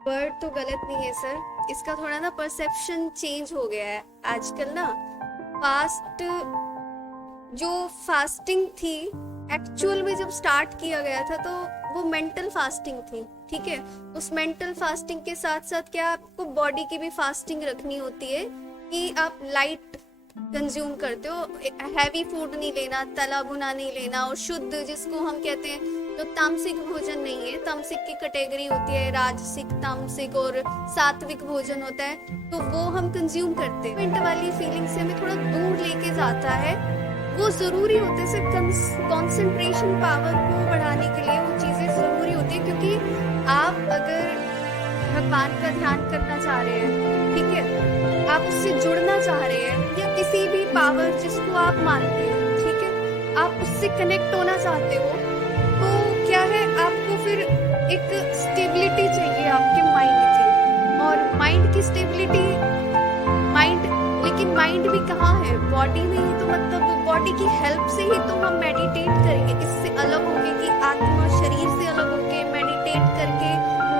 Word तो गलत नहीं है सर, इसका थोड़ा ना परसेप्शन चेंज हो गया है आजकल ना। फास्ट जो फास्टिंग थी एक्चुअल में जब स्टार्ट किया गया था तो वो मेंटल फास्टिंग थी, ठीक है। उस मेंटल फास्टिंग के साथ साथ क्या आपको बॉडी की भी फास्टिंग रखनी होती है कि आप लाइट कंज्यूम करते हो, हैवी फूड नहीं लेना, तला भुना नहीं लेना, और शुद्ध जिसको हम कहते हैं तो तामसिक भोजन नहीं है। तामसिक की कैटेगरी होती है राजसिक, तामसिक और सात्विक भोजन होता है, तो वो हम कंज्यूम करते हैं। पेंट वाली फीलिंग से हमें थोड़ा दूर लेके जाता है, वो जरूरी होते हैं। सिर्फ कंसंट्रेशन पावर को बढ़ाने के लिए वो चीजें जरूरी होती है, क्योंकि आप अगर भगवान का ध्यान करना चाह रहे हैं, ठीक है, आप उससे जुड़ना चाह रहे हैं या किसी भी पावर जिसको आप मानते हैं, ठीक है, आप उससे कनेक्ट होना चाहते हो, तो क्या है आपको फिर एक स्टेबिलिटी चाहिए आपके माइंड की। और माइंड की स्टेबिलिटी, लेकिन माइंड भी कहाँ है, बॉडी में ही, तो मतलब बॉडी की हेल्प से ही तो हम मेडिटेट करेंगे। इससे अलग होके कि आत्मा शरीर से अलग होके मेडिटेट करके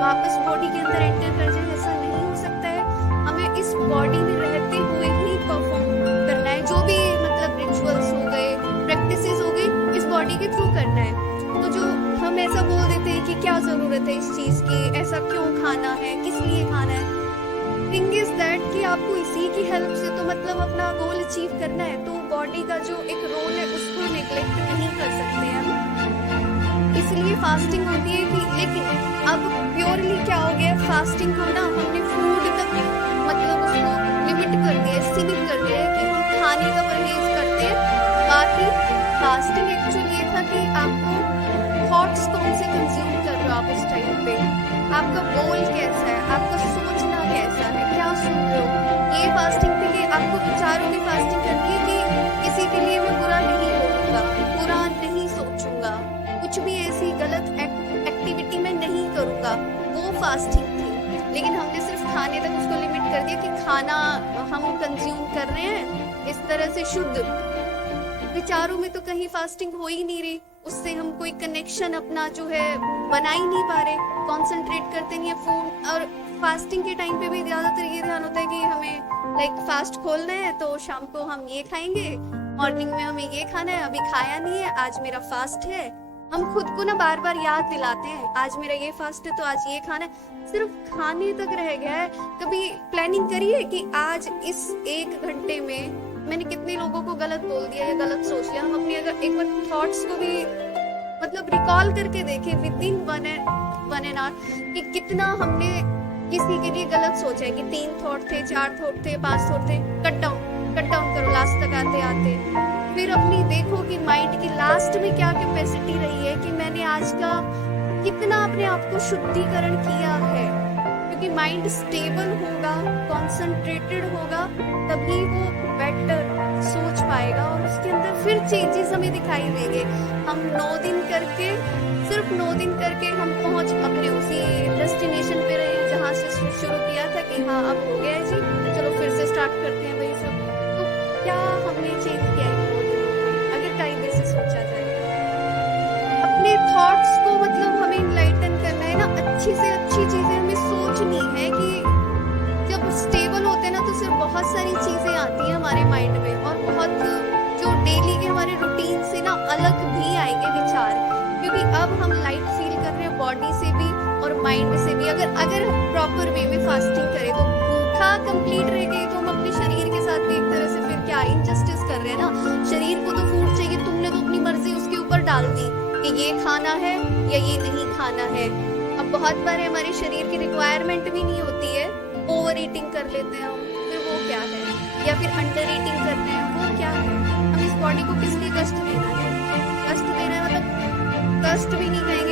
वापस बॉडी के अंदर एंटर कर जाए, ऐसा नहीं हो सकता है। हमें इस बॉडी में रहते हुए ही परफॉर्म करना है, जो भी मतलब रिचुअल्स हो गए, प्रैक्टिसेस हो गई, इस बॉडी के थ्रू करना है। तो जो हम ऐसा बोल देते हैं कि क्या जरूरत है इस चीज की, ऐसा क्यों खाना है, किस लिए खाना है, थिंग इज दैट कि आपको इसी की हेल्प से तो मतलब अपना गोल अचीव करना है, तो बॉडी का जो एक रोल है उसको नेग्लेक्ट नहीं कर सकते हम। इसलिए फास्टिंग होती है कि, लेकिन अब प्योरली क्या हो गया, फास्टिंग को ना हमने फूड तक मतलब उसको लिमिट कर दिया, सीमित कर दिया है कि हम खाने का परहेज करते हैं। बाकी फास्टिंग एक्चुअली ये था कि आपको थॉट्स कौन से कंज्यूम कर रहे हो आप उस टाइम पे, आपका गोल कैसा है, आपका सोचना कैसा है, क्या सुन रहे हो। ये फास्टिंग के लिए आपको विचारों की फास्टिंग करनी है कि किसी के लिए मैं बुरा नहीं बोलूंगा, बुरा नहीं सोचूंगा, कुछ भी ऐसी गलत एक्टिविटी में नहीं करूंगा, वो फास्टिंग थी। लेकिन हमने सिर्फ खाने तक उसको लिमिट कर दिया कि खाना हम कंज्यूम कर रहे हैं इस तरह से शुद्ध, विचारों में तो कहीं फास्टिंग हो ही नहीं रही, उससे हम कोई कनेक्शन अपना जो है बना ही नहीं पा रहे, कंसंट्रेट करते नहीं है फोन। और फास्टिंग के टाइम पे भी ज्यादातर ये ध्यान होता है कि हमें लाइक फास्ट खोलना है तो शाम को हम ये खाएंगे, मॉर्निंग में हमें ये खाना है, अभी खाया नहीं है, आज मेरा फास्ट है। हम खुद को ना बार बार याद दिलाते हैं आज मेरा ये फास्ट है तो आज ये खाना है, सिर्फ खाने तक रह गया है। कभी प्लानिंग करिए कि आज इस 1 घंटे में मैंने कितने लोगों को गलत बोल दिया या गलत सोच लिया। हम अपनी अगर एक बार थॉट्स को भी मतलब रिकॉल करके देखें within one and hour कि कितना हमने किसी के लिए गलत सोचा है, कि 3 थॉट थे, 4 थॉट थे, 5 थॉट थे, कट डाउन करो लास्ट तक आते आते। फिर अपनी देखो कि माइंड की लास्ट में क्या कैपेसिटी रही है, कि मैंने आज का कितना अपने आप को शुद्धिकरण किया है। क्योंकि माइंड स्टेबल होगा, कॉन्सेंट्रेटेड होगा, तभी वो बेटर सोच पाएगा और उसके अंदर फिर चेंजेस हमें दिखाई देंगे। हम 9 दिन करके, सिर्फ 9 दिन करके हम पहुंच अपने उसी डेस्टिनेशन पे रहे जहाँ से शुरू किया था कि हाँ अब हो गया है जी, चलो फिर से स्टार्ट करते हैं वही सब। तो क्या हमने चेंज किया है 9 दिनों में, अगर कायदे से सोचा जाए। अपने थॉट्स को मतलब हमें इनलाइटन करना है ना, अच्छी से अच्छी चीजें हमें सोचनी है कि जब स्टेबल होते हैं ना तो सिर्फ बहुत सारी चीजें आती हैं हमारे माइंड में, और बहुत जो डेली के हमारे रूटीन से ना अलग भी आएंगे विचार, क्योंकि अब हम लाइट फील कर रहे हैं बॉडी से भी और माइंड से भी। अगर प्रॉपर वे में फास्टिंग करें तो भूखा कंप्लीट रह गई तो हम अपने शरीर के साथ भी एक तरह से फिर क्या इनजस्टिस कर रहे हैं ना। शरीर को तो फूड चाहिए, तुमने तो अपनी मर्जी उसके ऊपर डाल दी कि ये खाना है या ये नहीं खाना है। अब बहुत बार हमारे शरीर की रिक्वायरमेंट भी नहीं होती है, ओवर ईटिंग कर लेते हैं हम, फिर वो क्या है, या फिर अंडर ईटिंग करते हैं, वो क्या है। हम इस बॉडी को किस लिए कष्ट देना है, कष्ट देना है मतलब कष्ट भी नहीं कहेंगे